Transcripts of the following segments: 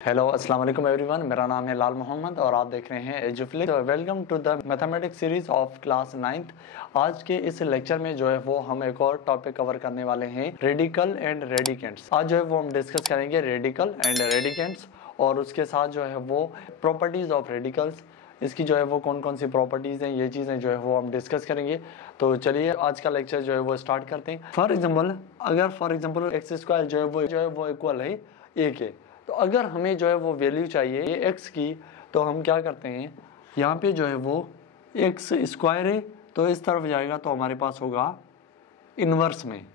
Hello अस्सलाम वालेकुम everyone, मेरा नाम है लाल मोहम्मद और आप देख रहे हैं Eduflik. Welcome to the mathematics series of class 9th। आज के इस लेक्चर में जो है वो हम एक और टॉपिक कवर करने वाले हैं, रेडिकल एंड रेडिकेंट्स। आज जो है वो हम डिस्कस करेंगे रेडिकल एंड रेडिकेंट्स और उसके साथ जो है वो प्रॉपर्टीज ऑफ रेडिकल्स, इसकी जो है वो कौन कौन सी प्रॉपर्टीज़ हैं, ये चीज़ें जो है वो हम डिस्कस करेंगे। तो चलिए आज का लेक्चर जो है वो स्टार्ट करते हैं। फॉर एग्जाम्पल एक्स स्क्वायर जो है वो इक्वल है ए के। तो अगर हमें जो है वो वैल्यू चाहिए एक्स की, तो हम क्या करते हैं, यहाँ पे जो है वो एक्स स्क्वायर है तो इस तरफ जाएगा तो हमारे पास होगा इन्वर्स में।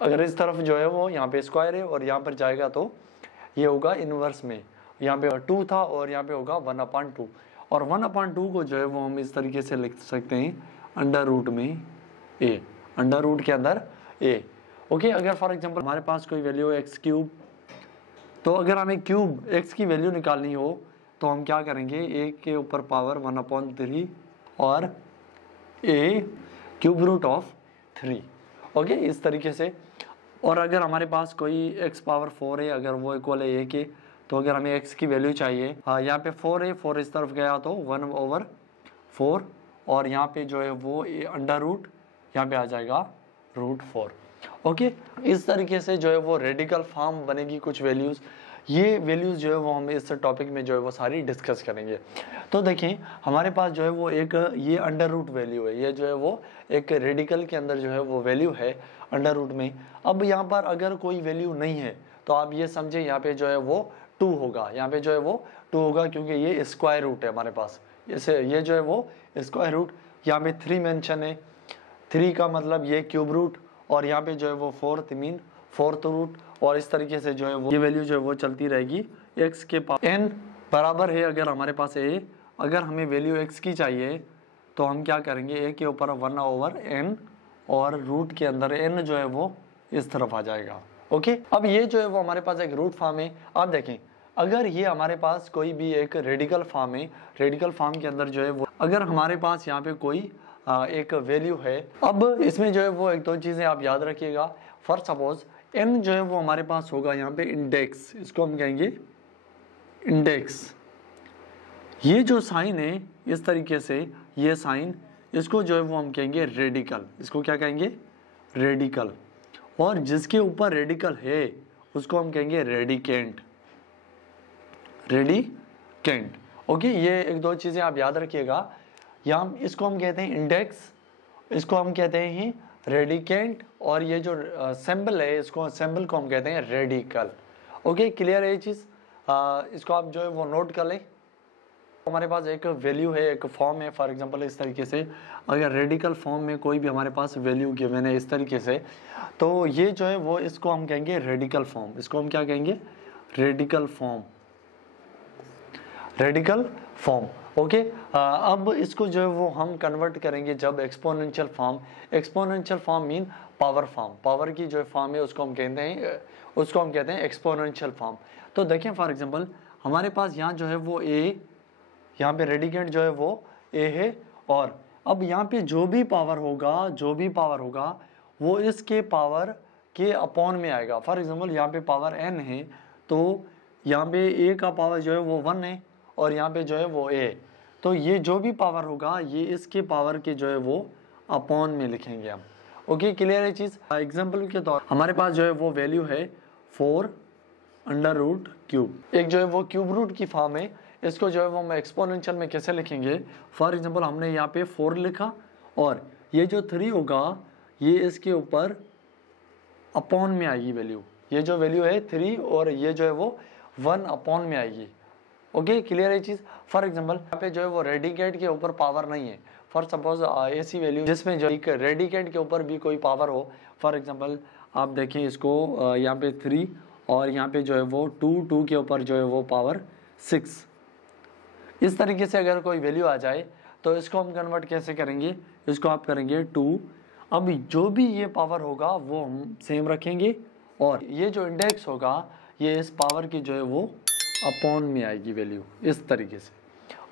अगर इस तरफ जो है वो यहाँ पे स्क्वायर है और यहाँ पर जाएगा तो ये होगा इन्वर्स में। यहाँ पे 2 था और यहाँ पे होगा 1/2 और 1/2 को जो है वो हम इस तरीके से लिख सकते हैं अंडर रूट में ए, अंडर रूट के अंदर ए। ओके, अगर फॉर एग्जांपल हमारे पास कोई वैल्यू है एक्स क्यूब, तो अगर हमें क्यूब एक्स की वैल्यू निकालनी हो तो हम क्या करेंगे, ए के ऊपर पावर 1/3 और ए क्यूब रूट ऑफ 3। ओके, इस तरीके से। और अगर हमारे पास कोई x पावर 4 है, अगर वो इक्वल है ए के, तो अगर हमें x की वैल्यू चाहिए, हाँ यहाँ पे 4 है, 4 इस तरफ गया तो 1/4 और यहाँ पे जो है वो अंडर रूट, यहाँ पे आ जाएगा √4। ओके, इस तरीके से जो है वो रेडिकल फॉर्म बनेगी कुछ वैल्यूज़। ये वैल्यूज़ जो है वो हम इस टॉपिक में जो है वो सारी डिस्कस करेंगे। तो देखें, हमारे पास जो है वो एक ये अंडर रूट वैल्यू है, ये जो है वो एक रेडिकल के अंदर जो है वो वैल्यू है अंडर रूट में। अब यहाँ पर अगर कोई वैल्यू नहीं है तो आप ये समझे यहाँ पे जो है वो 2 होगा, यहाँ पे जो है वो 2 होगा क्योंकि ये स्क्वायर रूट है हमारे पास। जैसे ये जो है वो स्क्वायर रूट, यहाँ पे 3 मेंशन है, 3 का मतलब ये क्यूब रूट और यहाँ पे जो है वो 4th रूट और इस तरीके से जो है वो ये वैल्यू जो है वो चलती रहेगी। x के पास n बराबर है, अगर हमारे पास a, अगर हमें वैल्यू x की चाहिए तो हम क्या करेंगे, a के ऊपर 1/n और रूट के अंदर n जो है वो इस तरफ आ जाएगा। ओके, अब ये जो है वो हमारे पास एक रूट फॉर्म है। आप देखें, अगर ये हमारे पास कोई भी एक रेडिकल फॉर्म है, रेडिकल फॉर्म के अंदर जो है वो अगर हमारे पास यहाँ पे कोई एक वैल्यू है, अब इसमें जो है वो एक दो चीज़ें आप याद रखिएगा। फॉर सपोज n जो है वो हमारे पास होगा यहाँ पे इंडेक्स, इसको हम कहेंगे इंडेक्स। ये जो साइन है इस तरीके से, ये साइन, इसको जो है वो हम कहेंगे रेडिकल। इसको क्या कहेंगे, रेडिकल। और जिसके ऊपर रेडिकल है उसको हम कहेंगे रेडिकेंट, रेडिकेंट। ओके, ये एक दो चीज़ें आप याद रखिएगा। यहाँ इसको हम कहते हैं इंडेक्स, इसको हम कहते हैं रेडिकेंट और ये जो सिंबल है इसको, सिंबल को हम कहते हैं रेडिकल। ओके, क्लियर है ये चीज़? इसको आप जो है वो नोट कर लें। हमारे पास एक वैल्यू है, एक फॉर्म है, फॉर एग्जांपल इस तरीके से अगर रेडिकल फॉर्म में कोई भी हमारे पास वैल्यू गिवन है इस तरीके से, तो ये जो है वो इसको हम कहेंगे रेडिकल फॉर्म। इसको हम क्या कहेंगे, radical form, radical form. Okay, अब इसको जो है वो हम कन्वर्ट करेंगे जब exponential form. Exponential form mean power form, power की जो फॉर्म है उसको हम कहते हैं एक्सपोनेंशियल फॉर्म। तो देखें, फॉर एग्जांपल हमारे पास यहाँ जो है वो ए, यहाँ पे रेडिकेंट जो है वो ए है और अब यहाँ पे जो भी पावर होगा वो इसके पावर के अपॉन में आएगा। फॉर एग्जांपल यहाँ पे पावर n है तो यहाँ पे ए का पावर जो है वो 1 है और यहाँ पे जो है वो a, तो ये जो भी पावर होगा ये इसके पावर के जो है वो अपॉन में लिखेंगे हम। ओके, क्लियर है चीज़? एग्जांपल के तौर हमारे पास जो है वो वैल्यू है 4√3। एक जो है वो क्यूब रूट की फॉर्म है, इसको जो है वो हम एक्सपोनेंशियल में कैसे लिखेंगे। फॉर एग्जांपल हमने यहाँ पे 4 लिखा और ये जो 3 होगा ये इसके ऊपर अपॉन में आएगी वैल्यू। ये जो वैल्यू है 3 और ये जो है वो 1 अपॉन में आएगी। ओके, क्लियर है चीज़? फॉर एग्जांपल यहाँ पे जो है वो रेडिकेंट के ऊपर पावर नहीं है। फॉर सपोज ऐसी वैल्यू जिसमें जो एक रेडिकेंट के ऊपर भी कोई पावर हो, फॉर एग्जांपल आप देखें इसको, यहाँ पे 3 और यहाँ पे जो है वो 2 के ऊपर जो है वो पावर 6। इस तरीके से अगर कोई वैल्यू आ जाए तो इसको हम कन्वर्ट कैसे करेंगे, इसको आप करेंगे 2। अब जो भी ये पावर होगा वो हम सेम रखेंगे और ये जो इंडेक्स होगा ये इस पावर की जो है वो अपॉन में आएगी वैल्यू, इस तरीके से।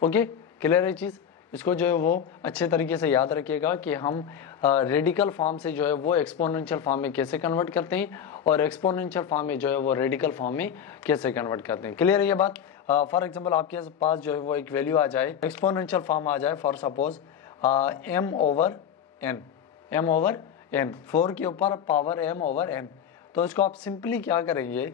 ओके, क्लियर है चीज़? इसको जो है वो अच्छे तरीके से याद रखिएगा कि हम रेडिकल फॉर्म से जो है वो एक्सपोनेंशियल फॉर्म में कैसे कन्वर्ट करते हैं और एक्सपोनेंशियल फॉर्म में जो है वो रेडिकल फॉर्म में कैसे कन्वर्ट करते हैं। क्लियर है ये बात? फॉर एग्जांपल आपके पास जो है वो एक वैल्यू आ जाए, एक्सपोनेंशियल फॉर्म आ जाए, फॉर सपोज m/n, 4 के ऊपर पावर m/n। तो इसको आप सिंपली क्या करेंगे,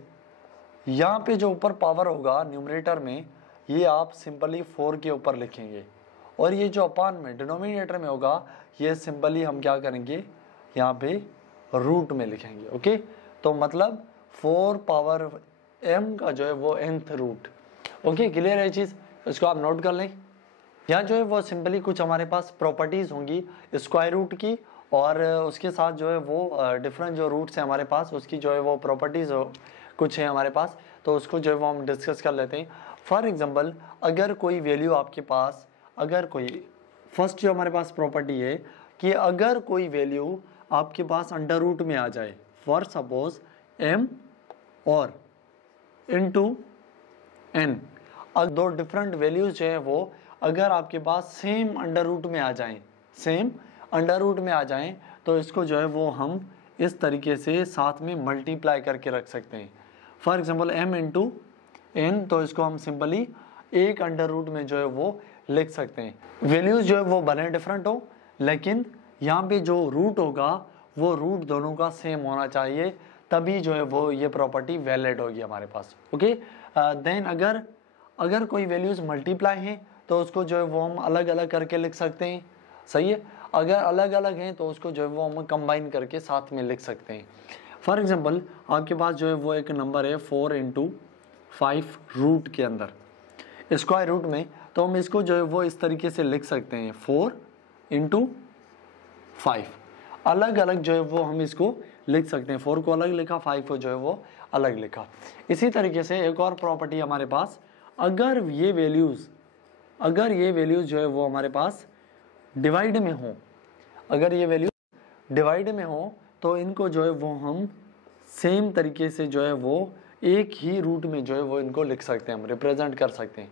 यहाँ पे जो ऊपर पावर होगा न्यूमरेटर में, ये आप सिंपली 4 के ऊपर लिखेंगे, और ये जो अपान में डिनोमिनेटर में होगा, ये सिंपली हम क्या करेंगे, यहाँ पे रूट में लिखेंगे। ओके, तो मतलब 4 पावर m का जो है वो nth रूट। ओके, क्लियर है चीज़? इसको आप नोट कर लें। यहाँ जो है वो सिंपली कुछ हमारे पास प्रॉपर्टीज़ होंगी स्क्वायर रूट की, और उसके साथ जो है वो डिफरेंट जो रूट्स हैं हमारे पास, उसकी जो है वो प्रॉपर्टीज़ कुछ है हमारे पास, तो उसको जो है वो हम डिस्कस कर लेते हैं। फॉर एग्जांपल अगर कोई वैल्यू आपके पास, अगर कोई फर्स्ट जो हमारे पास प्रॉपर्टी है कि अगर कोई वैल्यू आपके पास अंडर रूट में आ जाए, फॉर सपोज m और इनटू n, अगर दो डिफरेंट वैल्यूज जो है वो अगर आपके पास सेम अंडर रूट में आ जाएं, सेम अंडर रूट में आ जाएं, तो इसको जो है वो हम इस तरीके से साथ में मल्टीप्लाई करके रख सकते हैं। For example m into n, तो इसको हम सिंपली एक अंडर रूट में जो है वो लिख सकते हैं। वैल्यूज जो है वो भले डिफरेंट हो, लेकिन यहाँ पे जो रूट होगा वो रूट दोनों का सेम होना चाहिए, तभी जो है वो ये प्रॉपर्टी वैलिड होगी हमारे पास। ओके, देन अगर कोई वैल्यूज मल्टीप्लाई हैं तो उसको जो है वो हम अलग अलग करके लिख सकते हैं। सही है? अगर अलग अलग हैं तो उसको जो है वो हम कंबाइन करके साथ में लिख सकते हैं। फॉर एग्जांपल आपके पास जो है वो एक नंबर है 4 इंटू 5 रूट के अंदर स्क्वायर रूट में, तो हम इसको जो है वो इस तरीके से लिख सकते हैं 4 इंटू 5। अलग अलग जो है वो हम इसको लिख सकते हैं, 4 को अलग लिखा, 5 को जो है वो अलग लिखा। इसी तरीके से एक और प्रॉपर्टी हमारे पास, अगर ये वैल्यूज़ जो है वो हमारे पास डिवाइड में हो, अगर ये वैल्यू डिवाइड में हो, तो इनको जो है वो हम सेम तरीके से जो है वो एक ही रूट में जो है वो इनको लिख सकते हैं, हम रिप्रेजेंट कर सकते हैं।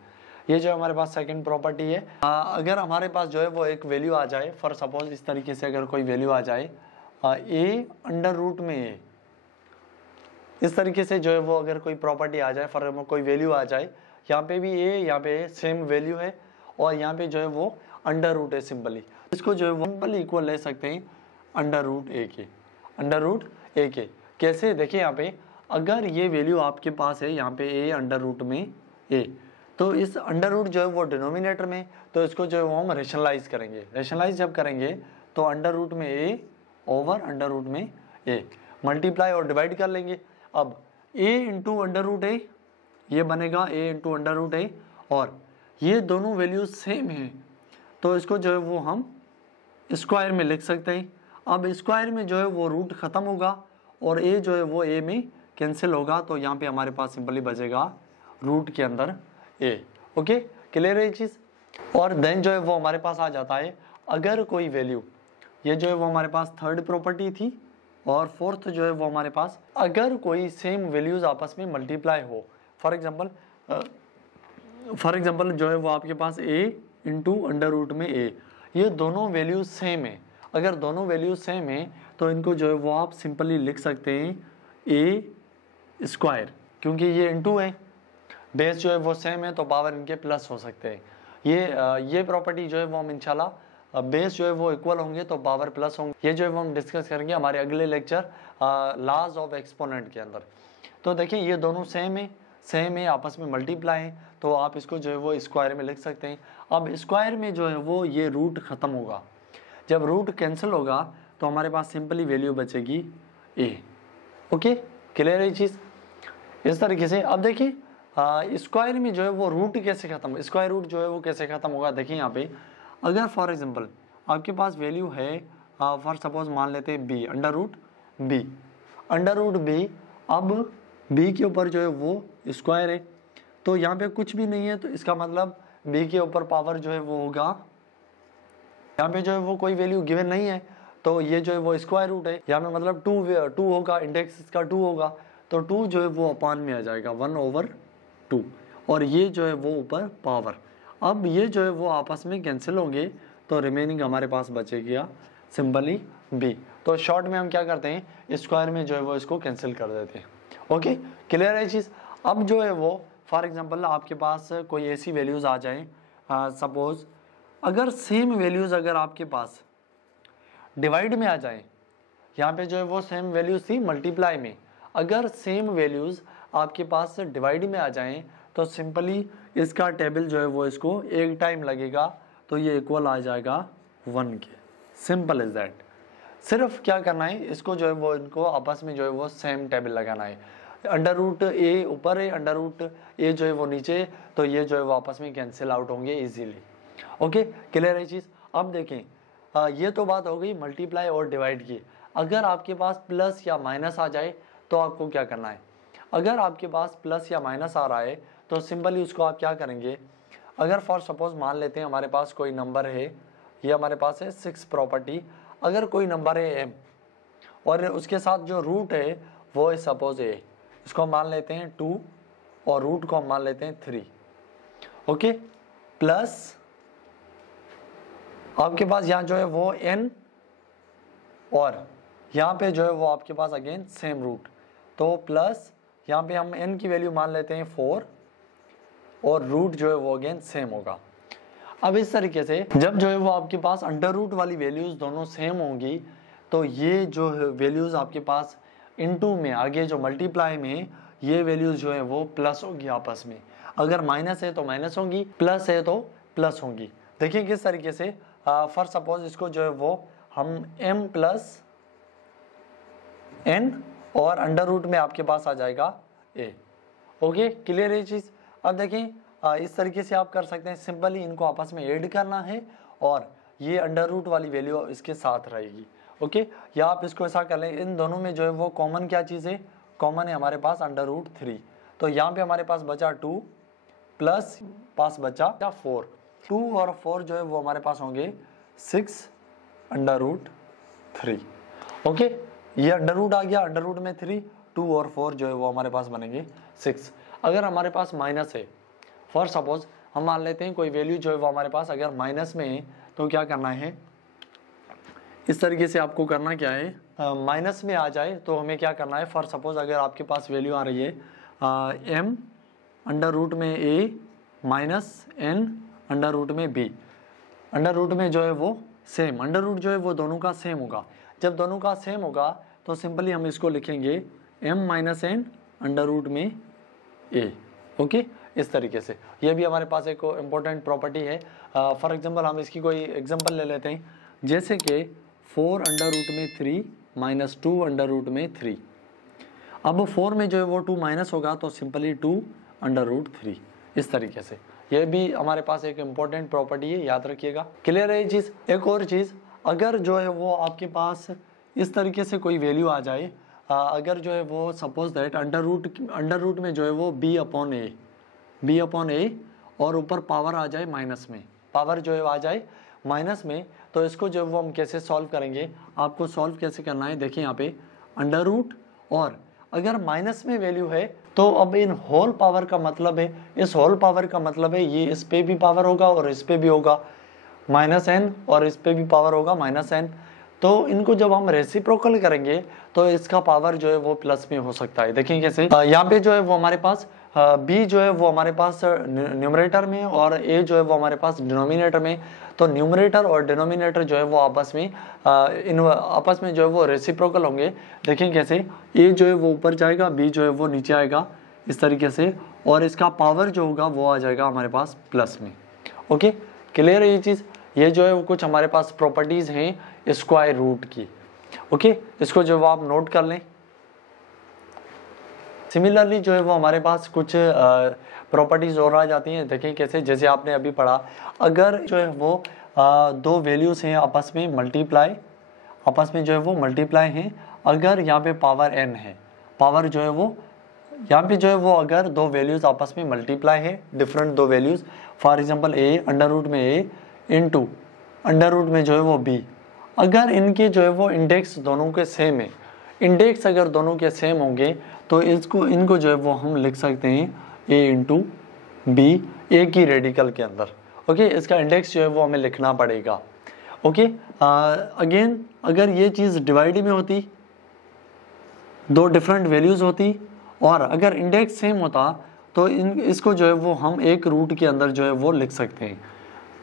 ये जो हमारे पास सेकंड प्रॉपर्टी है। अगर हमारे पास जो है वो एक वैल्यू आ जाए, फॉर सपोज इस तरीके से अगर कोई वैल्यू आ जाए a अंडर रूट में a, इस तरीके से जो है वो अगर कोई प्रॉपर्टी आ जाए, फॉर एग्जाम्पल कोई वैल्यू आ जाए, यहाँ पे भी a, यहाँ पे सेम वैल्यू है, और यहाँ पे जो है वो अंडर रूट है सिंपली, इसको जो है वो सिंपली इक्वल ले सकते हैं अंडर रूट a के, अंडर रूट a के। कैसे? देखिए यहाँ पे अगर ये वैल्यू आपके पास है यहाँ पे a अंडर रूट में a, तो इस अंडर रूट जो है वो डिनोमिनेटर में, तो इसको जो है वो हम रेशनलाइज करेंगे। रेशनलाइज जब करेंगे तो अंडर रूट में a ओवर अंडर रूट में a, मल्टीप्लाई और डिवाइड कर लेंगे। अब a into under root a, ये बनेगा a into under root a, और ये दोनों वैल्यूज सेम हैं, तो इसको जो है वो हम स्क्वायर में लिख सकते हैं। अब स्क्वायर में जो है वो रूट ख़त्म होगा और a जो है वो a में कैंसिल होगा, तो यहाँ पे हमारे पास सिंपली बचेगा रूट के अंदर a। ओके, क्लियर है ये चीज़? और देन जो है वो हमारे पास आ जाता है, अगर कोई वैल्यू, ये जो है वो हमारे पास थर्ड प्रॉपर्टी थी, और फोर्थ जो है वो हमारे पास अगर कोई सेम वैल्यूज आपस में मल्टीप्लाई हो, फॉर एग्जांपल जो है वो आपके पास a इंटू अंडर रूट में a, ये दोनों वैल्यूज सेम है। अगर दोनों वैल्यूज सेम है तो इनको जो है वो आप सिंपली लिख सकते हैं a स्क्वायर, क्योंकि ये इंटू है, बेस जो है वो सेम है तो पावर इनके प्लस हो सकते हैं। ये प्रॉपर्टी जो है वो हम इंशाल्लाह बेस जो है वो इक्वल होंगे तो पावर प्लस होंगे, ये जो है वो हम डिस्कस करेंगे हमारे अगले लेक्चर लॉज ऑफ एक्सपोनेंट के अंदर। तो देखिए ये दोनों सेम है आपस में मल्टीप्लाई है, तो आप इसको जो है वो स्क्वायर में लिख सकते हैं। अब स्क्वायर में जो है वो ये रूट ख़त्म होगा, जब रूट कैंसिल होगा तो हमारे पास सिंपली वैल्यू बचेगी a। ओके, क्लियर है ये चीज़? इस तरीके से अब देखिए स्क्वायर में जो है वो रूट कैसे खत्म, स्क्वायर रूट जो है वो कैसे खत्म होगा। देखिए यहाँ पे अगर फॉर एग्जांपल आपके पास वैल्यू है, फॉर सपोज मान लेते हैं b अंडर रूट b, अब b के ऊपर जो है वो स्क्वायर है, तो यहाँ पे कुछ भी नहीं है, तो इसका मतलब b के ऊपर पावर जो है वो होगा, यहाँ पे जो है वो कोई वैल्यू गिवन नहीं है, तो ये जो है वो स्क्वायर रूट है, यहाँ पे मतलब 2 होगा, इंडेक्स इसका 2 होगा, तो 2 जो है वो अपान में आ जाएगा 1/2, और ये जो है वो ऊपर पावर। अब ये जो है वो आपस में कैंसिल होंगे, तो रिमेनिंग हमारे पास बचेगा सिंपली बी। तो शॉर्ट में हम क्या करते हैं, स्क्वायर में जो है वो इसको कैंसिल कर देते हैं। ओके, क्लियर है चीज़। अब जो है वो फॉर एग्जांपल आपके पास कोई ऐसी वैल्यूज़ आ जाए, सपोज अगर सेम वैल्यूज़ अगर आपके पास डिवाइड में आ जाए, यहाँ पे जो है वो सेम वैल्यूज़ थी मल्टीप्लाई में, अगर सेम वैल्यूज़ आपके पास डिवाइड में आ जाएं तो सिंपली इसका टेबल जो है वो इसको एक टाइम लगेगा, तो ये इक्वल आ जाएगा 1 के। Simple is that. सिर्फ क्या करना है, इसको जो है वो इनको आपस में जो है वो सेम टेबल लगाना है। अंडर रूट ए ऊपर है, अंडर रूट ए जो है वो नीचे, तो ये जो है वो आपस में कैंसिल आउट होंगे इजीली। ओके, क्लियर है चीज़। अब देखें, ये तो बात हो गई मल्टीप्लाई और डिवाइड की। अगर आपके पास प्लस या माइनस आ जाए तो आपको क्या करना है, अगर आपके पास प्लस या माइनस आ रहा है तो सिंपली उसको आप क्या करेंगे, अगर फॉर सपोज मान लेते हैं हमारे पास कोई नंबर है, ये हमारे पास है 6 प्रॉपर्टी, अगर कोई नंबर है m और उसके साथ जो रूट है वो है सपोज a, इसको हम मान लेते हैं 2 और रूट को हम मान लेते हैं 3। ओके, प्लस आपके पास यहाँ जो है वो n और यहाँ पे जो है वो आपके पास अगेन सेम रूट, तो प्लस यहाँ पे हम n की वैल्यू मान लेते हैं 4 और रूट जो है वो अगेन सेम होगा। अब इस तरीके से जब जो है वो आपके पास अंडर रूट वाली वैल्यूज दोनों सेम होंगी, तो ये जो वैल्यूज आपके पास इनटू में आगे जो मल्टीप्लाई में ये वैल्यूज जो है वो प्लस होगी आपस में। अगर माइनस है तो माइनस होंगी, प्लस है तो प्लस होंगी। देखिए किस तरीके से, फॉर सपोज इसको जो है वो हम m प्लस n और अंडर रूट में आपके पास आ जाएगा a। ओके, क्लियर है चीज़। अब देखें इस तरीके से आप कर सकते हैं, सिंपली इनको आपस में ऐड करना है और ये अंडर रूट वाली वैल्यू इसके साथ रहेगी। ओके, या आप इसको ऐसा कर लें, इन दोनों में जो है वो कॉमन क्या चीज़ है, कॉमन है हमारे पास अंडर रूट 3, तो यहाँ पे हमारे पास बचा 2 प्लस पास बचा 4, 2 और 4 जो है वो हमारे पास होंगे 6 अंडर रूट 3। ओके, ये अंडर रूट आ गया, अंडर रूट में 3, 2 और 4 जो है वो हमारे पास बनेंगे 6। अगर हमारे पास माइनस है, फॉर सपोज हम मान लेते हैं कोई वैल्यू जो है वो हमारे पास अगर माइनस में है, तो क्या करना है, इस तरीके से आपको करना क्या है, माइनस में आ जाए तो हमें क्या करना है, फॉर सपोज अगर आपके पास वैल्यू आ रही है m अंडर रूट में a minus n under root में b, अंडर रूट में जो है वो सेम, अंडर रूट जो है वो दोनों का सेम होगा। जब दोनों का सेम होगा तो सिंपली हम इसको लिखेंगे m minus n under root में a। ओके, इस तरीके से ये भी हमारे पास एक इम्पोर्टेंट प्रॉपर्टी है। फॉर एग्जांपल हम इसकी कोई एग्जांपल ले लेते हैं, जैसे कि 4 अंडर रूट में 3 माइनस 2 अंडर रूट में 3। अब 4 में जो है वो 2 माइनस होगा तो सिंपली 2 अंडर रूट 3। इस तरीके से ये भी हमारे पास एक इम्पोर्टेंट प्रॉपर्टी है, याद रखिएगा। क्लियर है ये चीज़। एक और चीज़, अगर जो है वो आपके पास इस तरीके से कोई वैल्यू आ जाए, अगर जो है वो सपोज दैट अंडर रूट में जो है वो b अपॉन ए और ऊपर पावर आ जाए माइनस में, पावर जो है आ जाए माइनस में, तो इसको जो है वो हम कैसे सॉल्व करेंगे, आपको सॉल्व कैसे करना है, देखिए यहाँ पे अंडर रूट और अगर माइनस में वैल्यू है तो अब इन होल पावर का मतलब है, इस होल पावर का मतलब है ये इस पे भी पावर होगा और इस पे भी होगा माइनस n और इस पे भी पावर होगा माइनस n, तो इनको जब हम रेसिप्रोकल करेंगे तो इसका पावर जो है वो प्लस में हो सकता है। देखिए कैसे, यहाँ पे जो है वो हमारे पास b जो है वो हमारे पास न्यूमरेटर में और a जो है वो हमारे पास डिनोमिनेटर में, तो न्यूमरेटर और डिनोमिनेटर जो है वो आपस में जो है वो रेसिप्रोकल होंगे। देखिए कैसे, a जो है वो ऊपर जाएगा, b जो है वो नीचे आएगा इस तरीके से, और इसका पावर जो होगा वो आ जाएगा हमारे पास प्लस में। ओके, क्लियर है ये चीज़। ये जो है वो कुछ हमारे पास प्रॉपर्टीज़ हैं स्क्वायर रूट की। ओके, इसको जो आप नोट कर लें। सिमिलरली जो है वो हमारे पास कुछ प्रॉपर्टीज़ और आ जाती हैं। देखें कैसे, जैसे आपने अभी पढ़ा, अगर जो है वो दो वैल्यूज़ हैं आपस में जो है वो मल्टीप्लाई हैं, अगर यहाँ पे पावर n है, पावर जो है वो यहाँ पे जो है वो अगर दो वैल्यूज़ आपस में मल्टीप्लाई है, डिफरेंट दो values, for example a under root में a इंटू अंडर रूट में जो है वो b, अगर इनके जो है वो इंडेक्स दोनों के सेम है, इंडेक्स अगर दोनों के सेम होंगे तो इनको जो है वो हम लिख सकते हैं a इंटू बी, ए की रेडिकल के अंदर। ओके, इसका इंडेक्स जो है वो हमें लिखना पड़ेगा। ओके, अगेन अगर ये चीज़ डिवाइड में होती, दो डिफरेंट वैल्यूज़ होती, और अगर इंडेक्स सेम होता तो इसको जो है वो हम एक रूट के अंदर जो है वो लिख सकते हैं।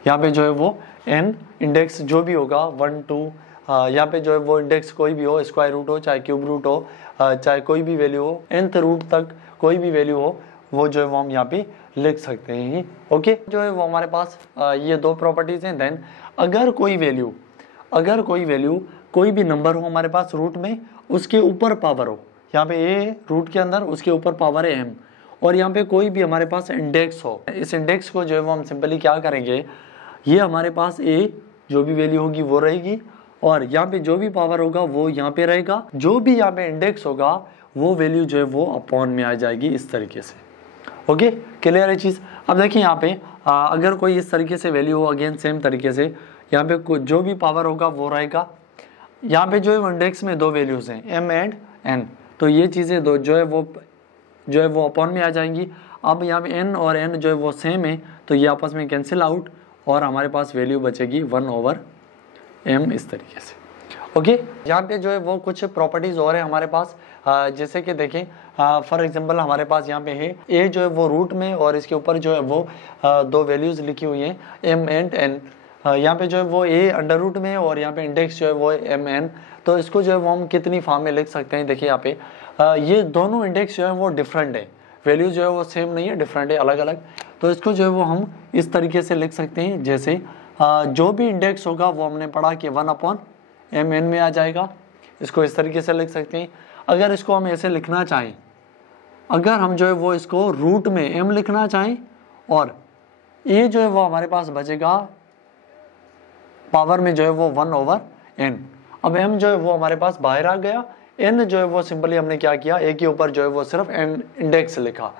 यहाँ पे जो है वो n इंडेक्स जो भी होगा 1 2, यहाँ पे जो है वो इंडेक्स कोई भी हो, स्क्वायर रूट हो चाहे क्यूब रूट हो, चाहे कोई भी वैल्यू हो, nth रूट तक कोई भी वैल्यू हो, वो जो है वो हम यहाँ पे लिख सकते हैं। ओके, जो है वो हमारे पास ये दो प्रॉपर्टीज़ हैं। देन अगर कोई वैल्यू कोई भी नंबर हो हमारे पास रूट में, उसके ऊपर पावर हो, यहाँ पे a रूट के अंदर, उसके ऊपर पावर है m, और यहाँ पे कोई भी हमारे पास इंडेक्स हो, इस इंडेक्स को जो है वो हम सिंपली क्या करेंगे, ये हमारे पास a जो भी वैल्यू होगी वो रहेगी, और यहाँ पे जो भी पावर होगा वो यहाँ पे रहेगा, जो भी यहाँ पे इंडेक्स होगा वो वैल्यू जो है वो अपॉन में आ जाएगी इस तरीके से। ओके, क्लियर है चीज़। अब देखिए यहाँ पे अगर कोई इस तरीके से वैल्यू हो, अगेन सेम तरीके से यहाँ पे जो भी पावर होगा वो रहेगा। यहाँ पे जो है इंडेक्स में दो वैल्यूज़ हैं m एंड n, तो ये चीज़ें दो जो है वो अपॉन में आ जाएंगी। अब यहाँ पे n और n जो है वो सेम है, तो ये आपस में कैंसिल आउट, और हमारे पास वैल्यू बचेगी 1/m इस तरीके से। ओके, यहाँ पे जो है वो कुछ प्रॉपर्टीज़ और है हमारे पास, जैसे कि देखें फॉर एग्जांपल हमारे पास यहाँ पे है a जो है वो रूट में, और इसके ऊपर जो है वो दो वैल्यूज़ लिखी हुई हैं m एंड n। यहाँ पे जो है वो a अंडर रूट में है, और यहाँ पे इंडेक्स जो है वो m n, तो इसको जो है वो हम कितनी फॉर्म में लिख सकते हैं। देखिए यहाँ पे ये दोनों इंडेक्स जो है वो डिफरेंट है, वैल्यू जो है वो सेम नहीं है, डिफरेंट है, अलग अलग। तो इसको जो है वो हम इस तरीके से लिख सकते हैं, जैसे जो भी इंडेक्स होगा वो हमने पढ़ा कि 1/mn में आ जाएगा, इसको इस तरीके से लिख सकते हैं। अगर इसको हम ऐसे लिखना चाहें, अगर हम जो है वो इसको रूट में m लिखना चाहें, और a जो है वो हमारे पास बचेगा पावर में जो है वो 1/n। अब m जो है वो हमारे पास बाहर आ गया, n जो है वो सिंपली हमने क्या किया, a के ऊपर जो है वो सिर्फ n इंडेक्स लिखा,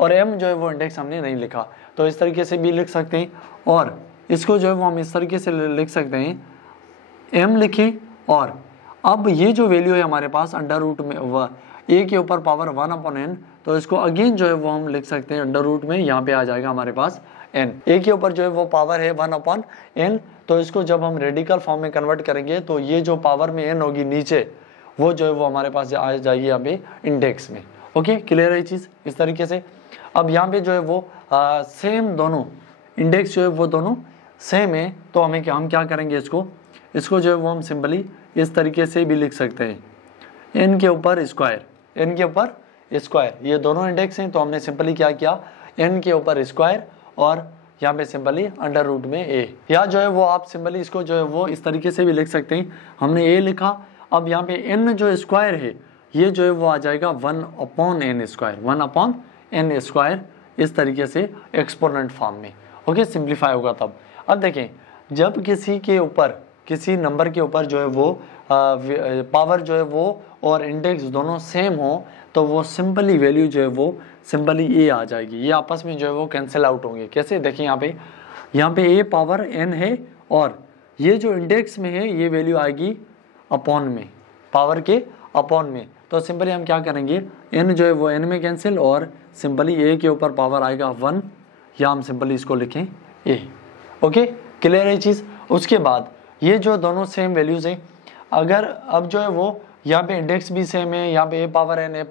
और m जो है वो इंडेक्स हमने नहीं लिखा। तो इस तरीके से भी लिख सकते हैं, और इसको जो है वो हम इस तरीके से लिख सकते हैं, m लिखें, और अब ये जो वैल्यू है हमारे पास अंडर रूट में a के ऊपर पावर 1/n, तो इसको अगेन जो है वो हम लिख सकते हैं अंडर रूट में, यहाँ पे आ जाएगा हमारे पास n, a के ऊपर जो है वो पावर है 1/n, तो इसको जब हम रेडिकल फॉर्म में कन्वर्ट करेंगे तो ये जो पावर में n होगी नीचे, वो जो है वो हमारे पास आ जाएगी यहाँ पे इंडेक्स में। ओके, क्लियर है ये चीज़ इस तरीके से। अब यहाँ पे जो है वो सेम दोनों इंडेक्स जो है वो दोनों सेम है, तो हम क्या करेंगे, इसको जो है वो हम सिंपली इस तरीके से भी लिख सकते हैं, n के ऊपर स्क्वायर, ये दोनों इंडेक्स हैं, तो हमने सिंपली क्या किया, n के ऊपर स्क्वायर, और यहाँ पे सिंपली अंडर रूट में a, या जो है वो आप सिंपली इसको जो है वो इस तरीके से भी लिख सकते हैं, हमने a लिखा। अब यहाँ पे n जो स्क्वायर है, ये जो है वो आ जाएगा 1/n स्क्वायर, इस तरीके से एक्सपोनेंट फॉर्म में। ओके, सिंप्लीफाई होगा तब। अब देखें, जब किसी नंबर के ऊपर जो है वो पावर जो है वो और इंडेक्स दोनों सेम हो, तो वो सिंपली वैल्यू जो है वो सिंपली a आ जाएगी, ये आपस में जो है वो कैंसिल आउट होंगे। कैसे, देखिए यहाँ पे a पावर n है, और ये जो इंडेक्स में है ये वैल्यू आएगी अपॉन में, पावर के अपॉन में, तो सिंपली हम क्या करेंगे, n जो है वो n में कैंसिल, और सिंपली a के ऊपर पावर आएगा 1, या हम सिंपली इसको लिखें a। ओके, क्लियर है चीज़। उसके बाद ये जो दोनों सेम वैल्यूज़ हैं, अगर अब जो है वो यहाँ पे इंडेक्स भी सेम है, यहाँ पे a पावर n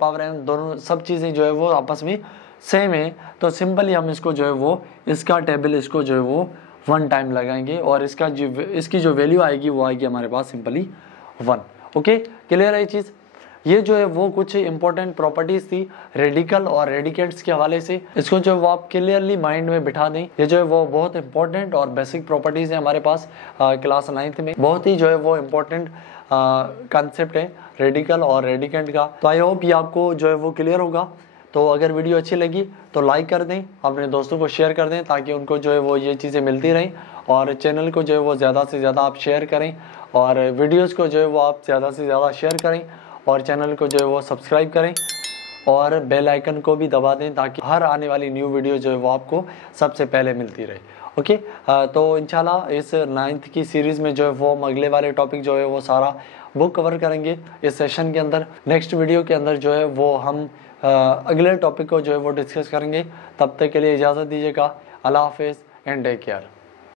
दोनों सब चीज़ें जो है वो आपस में सेम है, तो सिंपली हम इसको जो है वो इसका टेबल इसको जो है वो 1 टाइम लगाएंगे, और इसकी जो वैल्यू आएगी वो आएगी हमारे पास सिंपली 1। ओके, क्लियर है ये चीज़। ये जो है वो कुछ इंपॉर्टेंट प्रॉपर्टीज़ थी रेडिकल और रेडिकेट्स के हवाले से, इसको जो है वो आप क्लियरली माइंड में बिठा दें। ये जो है वो बहुत इंपॉर्टेंट और बेसिक प्रॉपर्टीज़ है हमारे पास क्लास 9th में, बहुत ही जो है वो इम्पोर्टेंट कॉन्सेप्ट है रेडिकल और रेडिकेंट का। तो आई होप ये आपको जो है वो क्लियर होगा। तो अगर वीडियो अच्छी लगी तो लाइक कर दें, अपने दोस्तों को शेयर कर दें, ताकि उनको जो है वो ये चीज़ें मिलती रहें, और चैनल को जो है वो ज़्यादा से ज़्यादा आप शेयर करें, और वीडियोज़ को जो है वो आप ज़्यादा से ज़्यादा शेयर करें, और चैनल को जो है वो सब्सक्राइब करें, और बेल आइकन को भी दबा दें, ताकि हर आने वाली न्यू वीडियो जो है वो आपको सबसे पहले मिलती रहे। ओके, तो इंशाल्लाह इस 9th की सीरीज़ में जो है वो हम अगले वाले टॉपिक जो है वो सारा बुक कवर करेंगे इस सेशन के अंदर। नेक्स्ट वीडियो के अंदर जो है वो हम अगले टॉपिक को जो है वो डिस्कस करेंगे। तब तक के लिए इजाज़त दीजिएगा। अल्लाह हाफिज़ एंड टेक केयर।